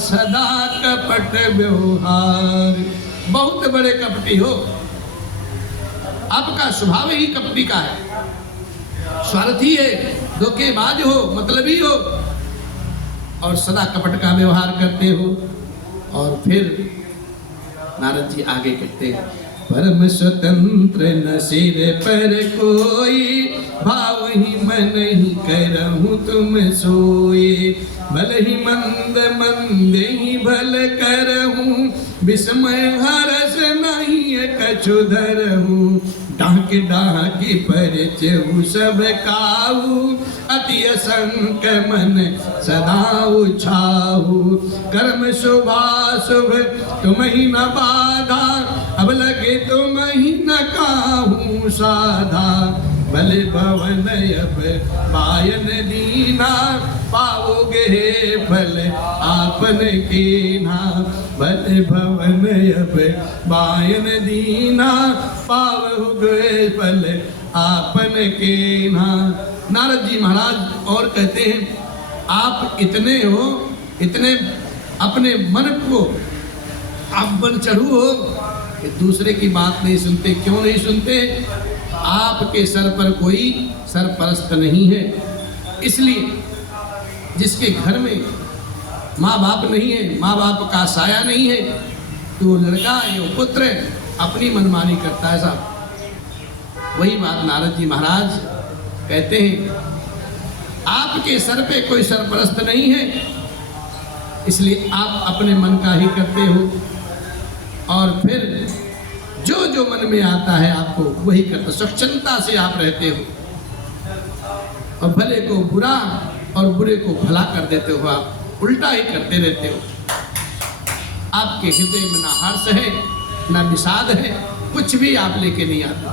सदा कपट व्यवहार। बहुत बड़े कपटी हो, आपका स्वभाव ही कपटी का है, स्वार्थी है, धोखेबाज हो, मतलबी हो और सदा कपट का व्यवहार करते हो। और फिर नारद जी आगे कहते हैं, परम स्वतंत्र न सिर पर कोई, भाव ही मन ही करहूँ तुम सोए। भल ही मंद मंद ही भल करहूँ, विस्मय हरस नहीं कछु धरहूँ। डांट की डाकी पर चेहु सब काऊ, अति असंक मन सदा उछाऊ। कर्म शुभाशुभ तुम ही न बाधा, अब लगे तुम ही न काहू साधा। भले भवन अब बायन दीना, पाओगे फल आपन कीना। भले भवन अब बायन दीना, पाओगे फल आपन कीना। नारद जी महाराज और कहते हैं, आप इतने हो, इतने अपने मन को आप बन चढ़ू हो कि दूसरे की बात नहीं सुनते। क्यों नहीं सुनते? आपके सर पर कोई सरपरस्त नहीं है। इसलिए जिसके घर में माँ बाप नहीं है, माँ बाप का साया नहीं है, तो वो लड़का या पुत्र अपनी मनमानी करता है साहब। वही बात नारद जी महाराज कहते हैं, आपके सर पे कोई सरपरस्त नहीं है, इसलिए आप अपने मन का ही करते हो और फिर जो जो मन में आता है आपको वही करते, स्वच्छंदता से आप रहते हो और भले को बुरा और बुरे को भला कर देते हो। आप उल्टा ही करते रहते हो। आपके हृदय में ना हर्ष है ना विषाद है, कुछ भी आप लेके नहीं आते।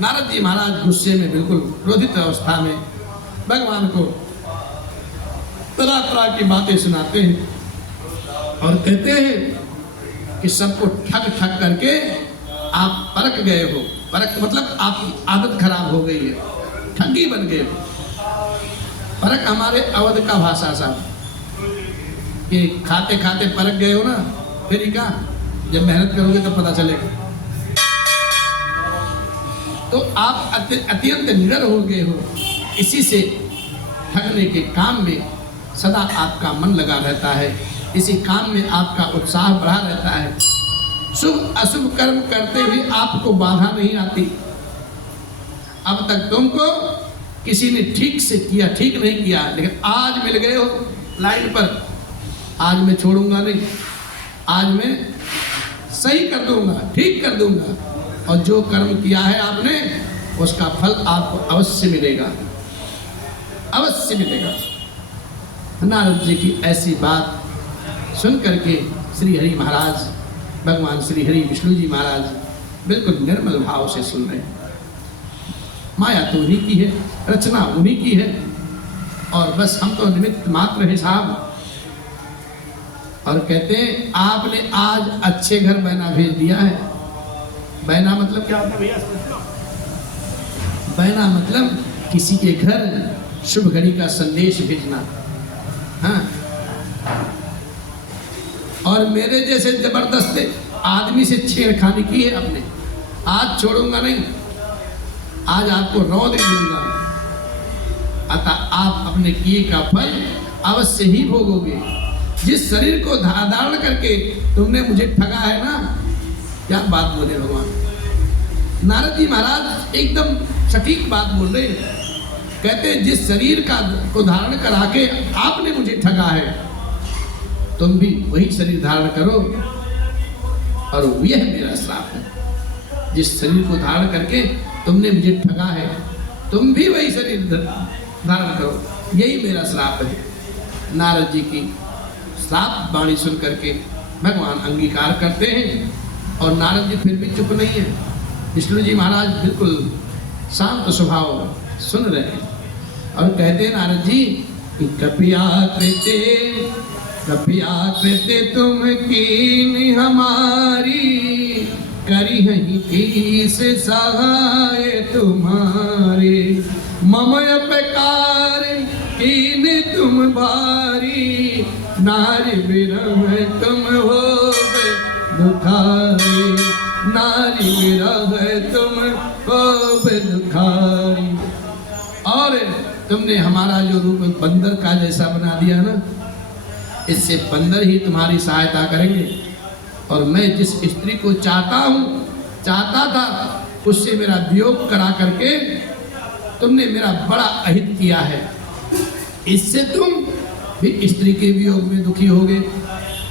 नारद जी महाराज गुस्से में बिल्कुल क्रोधित अवस्था में भगवान को तरह तरह की बातें सुनाते हैं और कहते हैं कि सबको ठग ठग करके आप परख गए हो। परख मतलब आपकी आदत खराब हो गई है, ठगी बन गए हो। परख हमारे अवध का भाषा साहब, कि खाते खाते परख गए हो ना, फिर ही क्या, जब मेहनत करोगे तो पता चलेगा। तो आप अत्यंत निडर हो गए हो, इसी से ठगने के काम में सदा आपका मन लगा रहता है, इसी काम में आपका उत्साह बढ़ा रहता है। शुभ अशुभ कर्म करते हुए आपको बाधा नहीं आती। अब तक तुमको किसी ने ठीक से किया, ठीक नहीं किया, लेकिन आज मिल गए हो लाइन पर, आज मैं छोड़ूंगा नहीं, आज मैं सही कर दूंगा, ठीक कर दूंगा, और जो कर्म किया है आपने उसका फल आपको अवश्य मिलेगा, अवश्य मिलेगा। नारद जी की ऐसी बात सुन करके श्री हरि महाराज, भगवान श्री हरि विष्णु जी महाराज बिल्कुल निर्मल भाव से सुन रहे हैं। माया तो उन्हीं की है, रचना उन्हीं की है, और बस हम तो निमित्त मात्र है साहब। और कहते हैं आपने आज अच्छे घर बहना भेज दिया है। बहना मतलब क्या होता है भैया? बहना मतलब किसी के घर शुभ घड़ी का संदेश भेजना। हाँ, और मेरे जैसे जबरदस्त आदमी से छेड़खानी की है आपने। आज छोड़ूंगा नहीं, आज आपको रौंद दूंगा। अतः आप अपने किए का फल अवश्य ही भोगोगे। जिस शरीर को धारण करके तुमने मुझे ठगा है ना, क्या बात बोले भगवान। नारद जी महाराज एकदम सटीक बात बोल रहे हैं। कहते हैं जिस शरीर को धारण करा के आपने मुझे ठगा है, तुम भी वही शरीर धारण करो, और यह मेरा श्राप है। जिस शरीर को धारण करके तुमने मुझे ठगा है, तुम भी वही शरीर धारण करो, यही मेरा श्राप है। नारद जी की श्राप वाणी सुन करके भगवान अंगीकार करते हैं, और नारद जी फिर भी चुप नहीं है। विष्णु जी महाराज बिल्कुल शांत स्वभाव सुन रहे हैं और कहते हैं नारद जी कि कपिया कृते तुम कीन हमारी, करी नहीं कीस सहाय तुम्हारे। मम अपकार कीन तुम भारी, नारी विरह तुम हो दुखारी। नारी विरह तुम हो दुखारी। और तुमने हमारा जो रूप बंदर का जैसा बना दिया ना, इससे बंदर ही तुम्हारी सहायता करेंगे। और मैं जिस स्त्री को चाहता था उससे मेरा वियोग करा करके तुमने मेरा बड़ा अहित किया है। इससे तुम भी स्त्री के वियोग में दुखी होगे,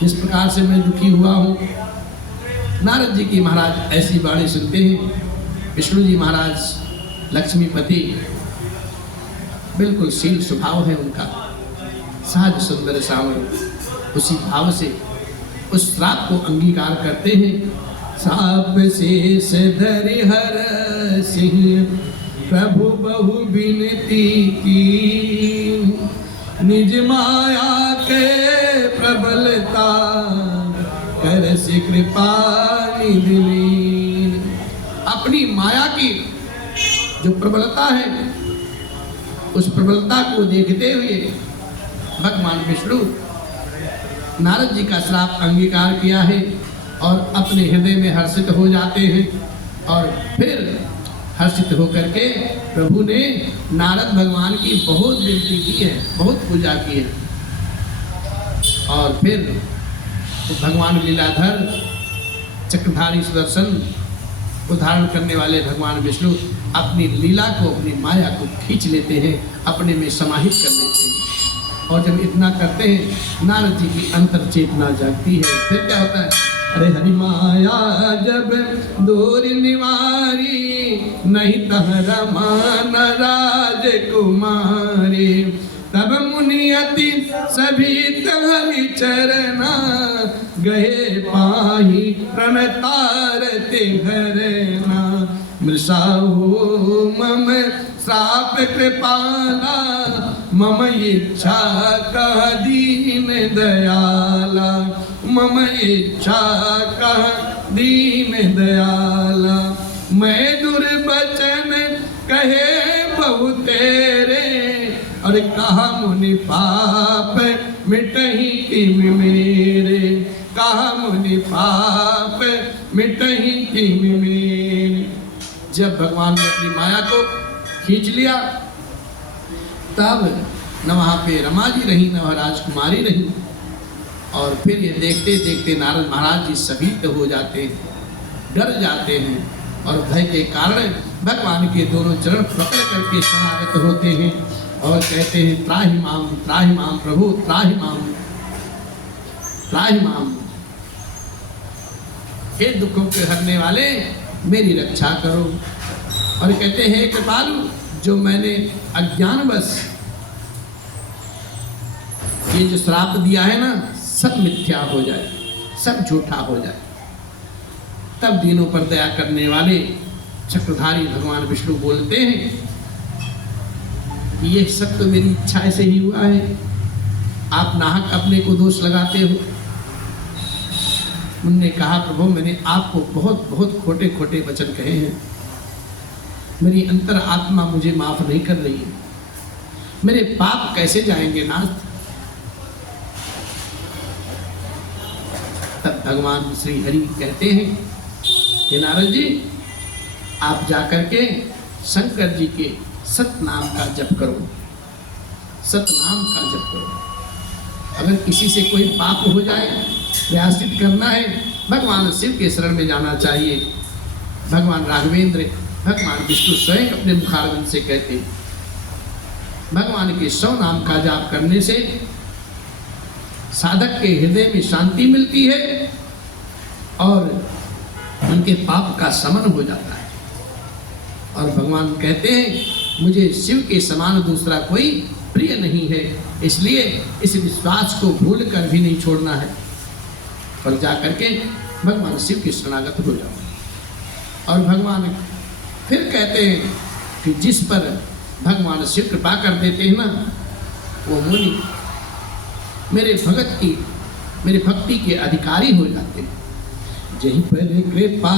जिस प्रकार से मैं दुखी हुआ हूँ। नारद जी की महाराज ऐसी बाणी सुनते हैं। विष्णु जी महाराज लक्ष्मीपति, बिल्कुल शील स्वभाव है उनका, सहज सुंदर सावर, उसी भाव से उस श्राप को अंगीकार करते हैं। साप शेष धरि हर सिंह प्रभु बहु विनती की, निज माया के प्रबलता कर से कृपा निधि। अपनी माया की जो प्रबलता है, उस प्रबलता को देखते हुए भगवान विष्णु नारद जी का श्राप अंगीकार किया है और अपने हृदय में हर्षित हो जाते हैं। और फिर हर्षित होकर के प्रभु ने नारद भगवान की बहुत विनती की है, बहुत पूजा की है। और फिर तो भगवान लीलाधर चक्रधारी सुदर्शन को धारण करने वाले भगवान विष्णु अपनी लीला को, अपनी माया को खींच लेते हैं, अपने में समाहित कर लेते हैं। और जब इतना करते हैं, नारद जी की अंतर चेतना जागती है। फिर क्या होता है? अरे हरि माया जब दूर निवारी, नहीं तहरा मान राजकुमारी, तब मुनियति सभी तहरी चरना, गए पाही प्रणतारते हरना। मृषाहो मम श्राप कृपाला, मम इच्छा कह दीन दयाला, मम इच्छा कह दीन दयाला। मैं दुर्बचन कहे बहु तेरे, और कहा मुनि पाप मिटही किम मेरे, कहा मुनि पाप मिटही किम मेरे। जब भगवान ने अपनी माया को खींच लिया, तब न वहाँ पे रमा जी रही, न वह राजकुमारी रही। और फिर ये देखते देखते नारद महाराज जी सभीत हो जाते हैं, डर जाते हैं, और भय के कारण भगवान के दोनों चरण पकड़ करके शरणागत होते हैं और कहते हैं, त्राहि माम प्रभु, त्राहि माम, हे दुखों के हरने वाले, मेरी रक्षा करो। और कहते हैं, कृपालु, जो मैंने अज्ञानवश ये जो श्राप दिया है ना, सब मिथ्या हो जाए, सब झूठा हो जाए। तब दीनों पर दया करने वाले चक्रधारी भगवान विष्णु बोलते हैं कि ये सब तो मेरी इच्छा से ही हुआ है, आप नाहक अपने को दोष लगाते हो। उनने कहा, प्रभु, मैंने आपको बहुत बहुत खोटे खोटे वचन कहे हैं, मेरी अंतर आत्मा मुझे माफ नहीं कर रही है, मेरे पाप कैसे जाएंगे नाथ। तब भगवान श्री हरि कहते हैं, हे नारद जी, आप जाकर के शंकर जी के सत नाम का जप करो, सत नाम का जप करो। अगर किसी से कोई पाप हो जाए, प्रायश्चित करना है, भगवान शिव के शरण में जाना चाहिए। भगवान राघवेंद्र, भगवान विष्णु स्वयं अपने मुखारविंद से कहते हैं, भगवान के 100 नाम का जाप करने से साधक के हृदय में शांति मिलती है और उनके पाप का शमन हो जाता है। और भगवान कहते हैं, मुझे शिव के समान दूसरा कोई प्रिय नहीं है, इसलिए इस विश्वास को भूल कर भी नहीं छोड़ना है, पर जाकर के भगवान शिव के शरणागत हो जाओ। और भगवान फिर कहते हैं कि जिस पर भगवान शिव कृपा कर देते हैं ना, वो मुनि मेरे भक्ति के अधिकारी हो जाते हैं। जहीं पर कृपा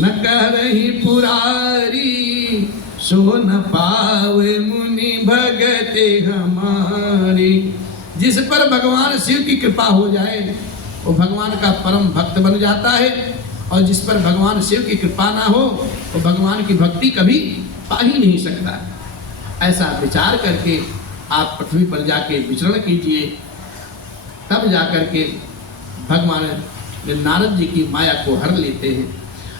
न करही पुरारी, सो न पावे मुनि भगते हमारी। जिस पर भगवान शिव की कृपा हो जाए, वो भगवान का परम भक्त बन जाता है, और जिस पर भगवान शिव की कृपा ना हो, वो भगवान की भक्ति कभी पा ही नहीं सकता। ऐसा विचार करके आप पृथ्वी पर जाके विचरण कीजिए, तब जाकर के भगवान नारद जी की माया को हर लेते हैं।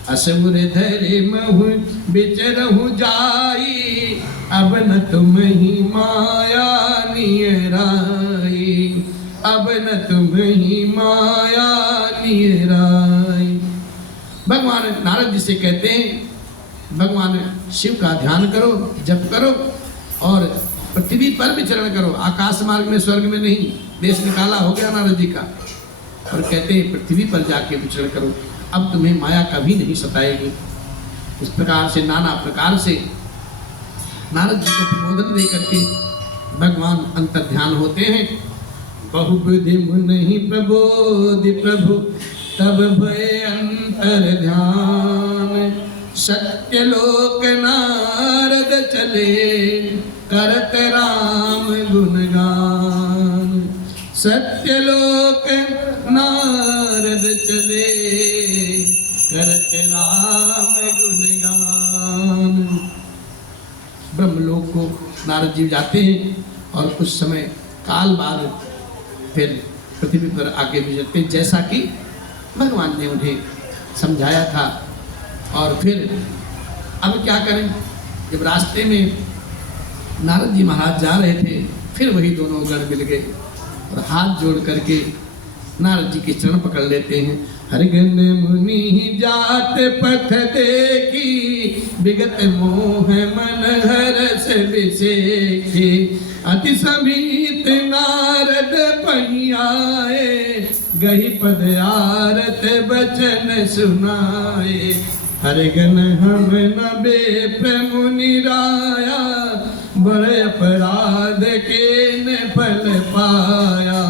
असुर धरे महु बिचरहु जाई, अब न तुम ही माया नियराई, अब न तुम ही माया नियराई। भगवान नारद जी से कहते हैं, भगवान शिव का ध्यान करो, जप करो और पृथ्वी पर विचरण करो, आकाश मार्ग में, स्वर्ग में नहीं। देश निकाला हो गया नारद जी का, और कहते हैं पृथ्वी पर जाके विचरण करो, अब तुम्हें माया कभी नहीं सताएगी। इस प्रकार से नाना प्रकार से नारद जी को प्रबोधन दे करके भगवान अंतर्ध्यान होते हैं। बहुविधि मुनि प्रबोधि प्रभु तब भय अंतर ध्यान, सत्यलोक नारद चले करत राम गुणगान। सत्यलोक नारद चले करत राम गुणगान। ब्रह्मलोक को नारद जी जाते हैं और कुछ समय काल बाद फिर पृथ्वी पर आके विचरते, जैसा कि भगवान ने उन्हें समझाया था। और फिर अब क्या करें, जब रास्ते में नारद जी महाराज जा रहे थे, फिर वही दोनों गण मिल गए और हाथ जोड़ करके नारद जी के चरण पकड़ लेते हैं। हरिगण मुनि जात पथ देखी, विगत मोह मन हरस बिसेखी। अति समीत नारद पहियाए, गही पद आरत बचन सुनाए। हरिगण हम न बेप्र मुनि राया, बड़े अपराध के न फल पाया।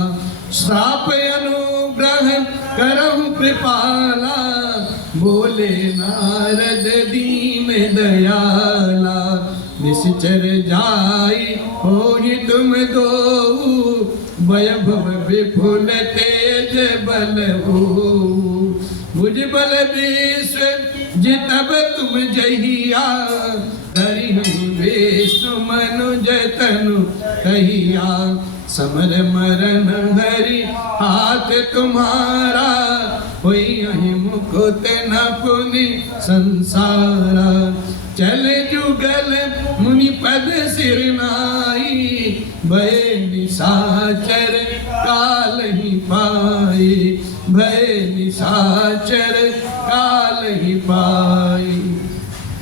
श्राप अनुग्रह करहु कृपाला, बोले नारद दीन दयाला। निश्चर जाई होहि तुम दोऊ, वैभव विपुल तेज बलहु। भुज बल विश्व जितब तुम जहिया, हरिहु विष्णु मनुज तनु कहिया। समर मरण हरि हाथ तुम्हारा, होई अहि मुकुत न पुनि संसारा। चले जुगल मुनि पद सिर नाई, भय निशाचर काल ही पाई। भय निशाचर काल ही पाई।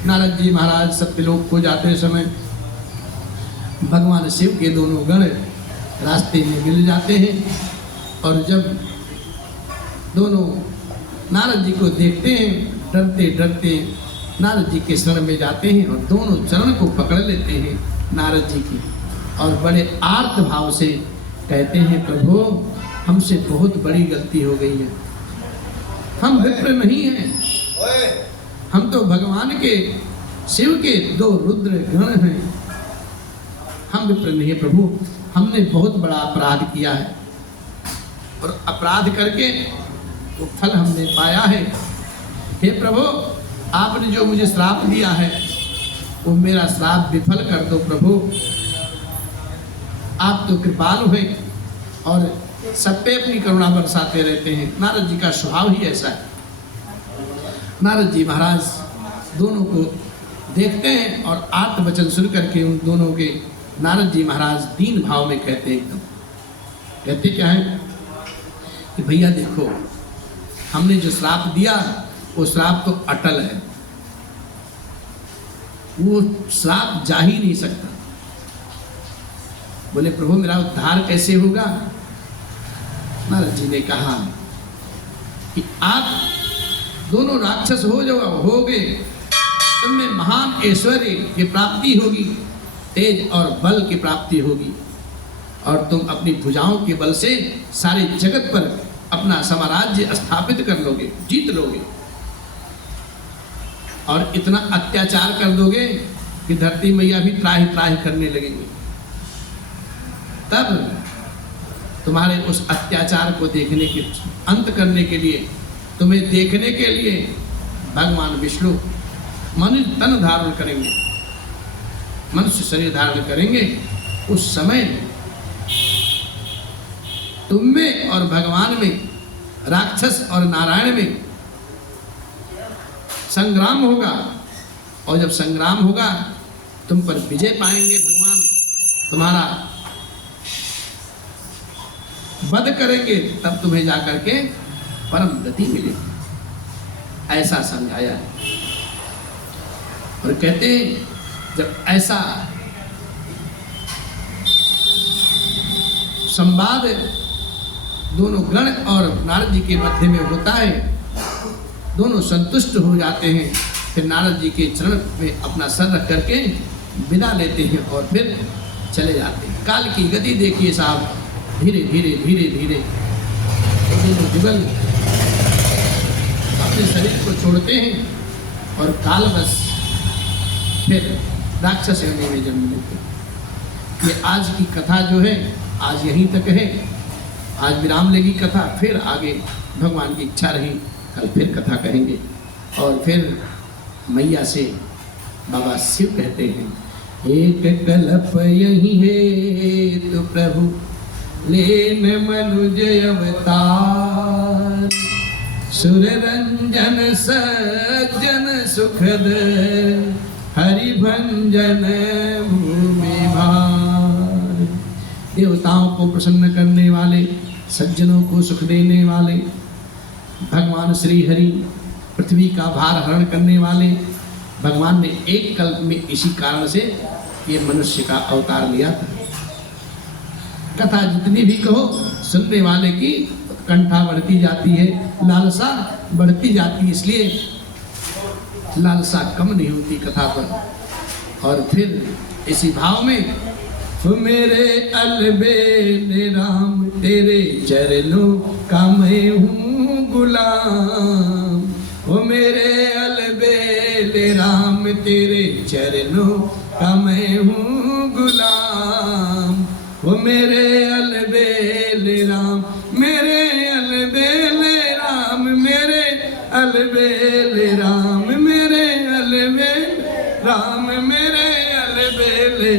नारद जी महाराज सत्यलोक को जाते समय भगवान शिव के दोनों गण रास्ते में मिल जाते हैं, और जब दोनों नारद जी को देखते हैं, डरते डरते नारद जी के शरण में जाते हैं और दोनों चरण को पकड़ लेते हैं नारद जी की, और बड़े आर्त भाव से कहते हैं, प्रभु हमसे बहुत बड़ी गलती हो गई है, हम विप्र नहीं हैं, हम तो भगवान के शिव के दो रुद्र गण हैं, हम विप्र नहीं है प्रभु, हमने बहुत बड़ा अपराध किया है और अपराध करके वो फल हमने पाया है। हे प्रभु, आपने जो मुझे श्राप दिया है वो मेरा श्राप विफल कर दो प्रभु। आप तो कृपालु हैं और सब पे अपनी करुणा बरसाते रहते हैं। नारद जी का स्वभाव ही ऐसा है। नारद जी महाराज दोनों को देखते हैं और आर्त वचन सुन करके उन दोनों के नारद जी महाराज दीन भाव में कहते हैं, एकदम कहते क्या है कि भैया देखो, हमने जो श्राप दिया वो श्राप तो अटल है, वो श्राप जा ही नहीं सकता। बोले प्रभु मेरा उद्धार कैसे होगा? नारद जी ने कहा कि आप दोनों राक्षस हो गए, तुमने महान ऐश्वर्य की प्राप्ति होगी, तेज और बल की प्राप्ति होगी, और तुम अपनी भुजाओं के बल से सारे जगत पर अपना साम्राज्य स्थापित कर लोगे, जीत लोगे, और इतना अत्याचार कर दोगे कि धरती मैया भी त्राही त्राही करने लगेंगी। तब तुम्हारे उस अत्याचार को देखने के अंत करने के लिए, तुम्हें देखने के लिए भगवान विष्णु मनुष्य तन धारण करेंगे, मनुष्य शरीर धारण करेंगे। उस समय तुम में और भगवान में, राक्षस और नारायण में संग्राम होगा, और जब संग्राम होगा तुम पर विजय पाएंगे, भगवान तुम्हारा वध करेंगे, तब तुम्हें जाकर के परम गति मिलेगी। ऐसा समझाया। और कहते हैं जब ऐसा संवाद दोनों गण और नारद जी के मध्य में होता है, दोनों संतुष्ट हो जाते हैं। फिर नारद जी के चरण में अपना सर रख करके विदा लेते हैं और फिर चले जाते हैं। काल की गति देखिए साहब, धीरे धीरे धीरे धीरे दोनों जुगल अपने शरीर को छोड़ते हैं और कालवश फिर राक्षस योनि में जन्म लेते हैं। ये आज की कथा जो है आज यहीं तक है। आज विराम लेगी कथा, फिर आगे भगवान की इच्छा रही कल फिर कथा कहेंगे। और फिर मैया से बाबा शिव कहते हैं एक कल्प यही है तो प्रभु लेन मनुज अवतार, सुर रंजन सज्जन सुखद हरि भंजन भूमि भार। देवताओं को प्रसन्न करने वाले, सज्जनों को सुख देने वाले भगवान श्री हरि, पृथ्वी का भार हरण करने वाले भगवान ने एक कल्प में इसी कारण से ये मनुष्य का अवतार लिया था। कथा जितनी भी कहो सुनने वाले की कंठा बढ़ती जाती है, लालसा बढ़ती जाती है, इसलिए लालसा कम नहीं होती कथा पर। और फिर इसी भाव में मेरे अलबेले राम तेरे चरणों का मैं हूँ गुलाम, ओ मेरे अलबेले राम तेरे चरणों का मैं हूँ गुलाम, ओ मेरे अलबेले राम, मेरे अलबेले राम, मेरे अलबेले राम, मेरे अलबेले राम, मेरे अलबेले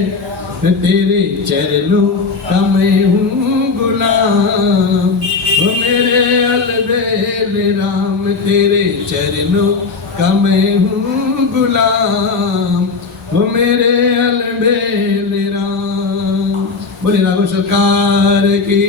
तेरे चरणों का मैं हूँ गुलाम, ओ मेरे अलबेले राम तेरे चरणों का मैं हूँ गुलाम, ओ मेरे अलबेले राम। बोले राघव सरकार की।